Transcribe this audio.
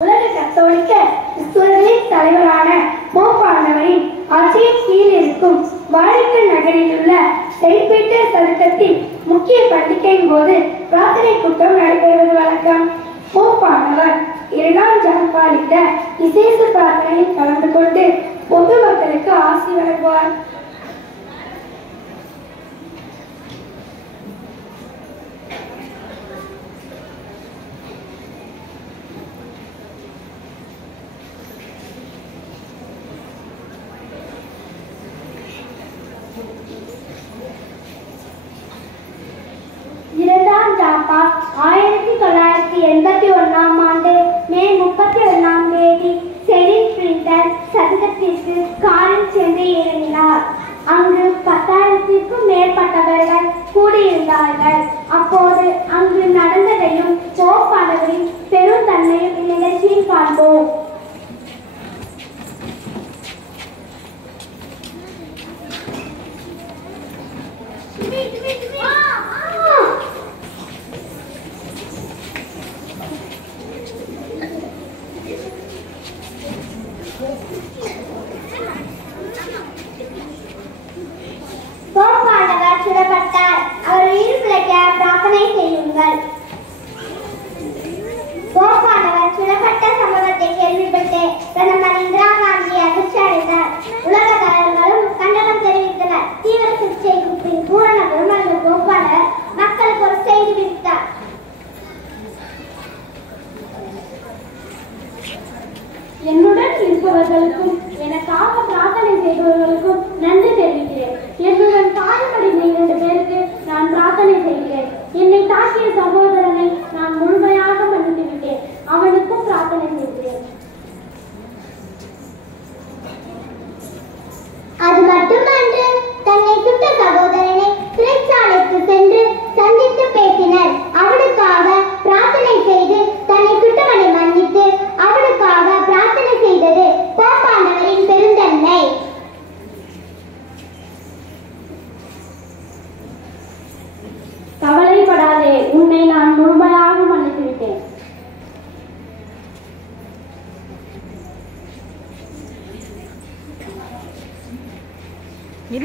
உலக கத்தோலிக்க கிறிஸ்துவர்களின் தலைவரான போப்பாண்டவரின் ஆட்சியின் கீழ் இருக்கும் வாடிக்கன் நகரில் உள்ள செயின்ட் பீட்டர் சதுக்கத்தில் முக்கிய பண்டிகையின் போது பிரார்த்தனை கூட்டம் நடைபெறுவது வழக்கம். போப்பாண்டவர் 2ஆம் ஜான் பால் இட்ட விசேஷ பிரார்த்தனையில் கலந்து கொண்டு பொதுமக்களுக்கு ஆசி வழங்குவார். இரண்டாம் ஜான் பால் 1981ஆம் ஆண்டு மே 31ஆம் தேதி செயின்ட் பீட்டர் சதுக்கத்திற்கு காரில் சென்று இறங்கினார். அங்கு 10,000க்கும் மேற்பட்டவர்கள் கூடியிருந்தார்கள். அப்போது அங்கு நடந்ததையும் போப்பாண்டவரின் பெரும் தன்மையும் இந்நிகழ்ச்சியில் காண்போம். போப்பாண்டவர் சுடப்பட்டார். அவர் உயிர் பிழைக்க பிரார்த்தனை செய்யுங்கள். போப்பாண்டவர் சுடப்பட்ட சம்பவத்தை கேள்விப்பட்டு பிரதமர் இந்திரா காந்தி அதிர்ச்சி அடைந்தார். உலக தலைவர்களும் கண்டனம் தெரிவித்தனர். தீவிர சிகிச்சைக்கு பின் பூரண குணமடைந்த போப்பாண்டவர் மக்களுக்கு ஒரு செய்தி விடுத்தார். என்னுடன் இருப்பவர்களுக்கும் எனக்காக பிரார்த்தனை செய்பவர்களுக்கும் நன்றி தெரிவிக்கிறேன். என்னுடன் காயப்படி 2 பேருக்கு நான் பிரார்த்தனை செய்கிறேன். என்னை தாக்கிய சகோதரனை நான் முழுமையாக மன்னித்து விட்டேன். அவனுக்கு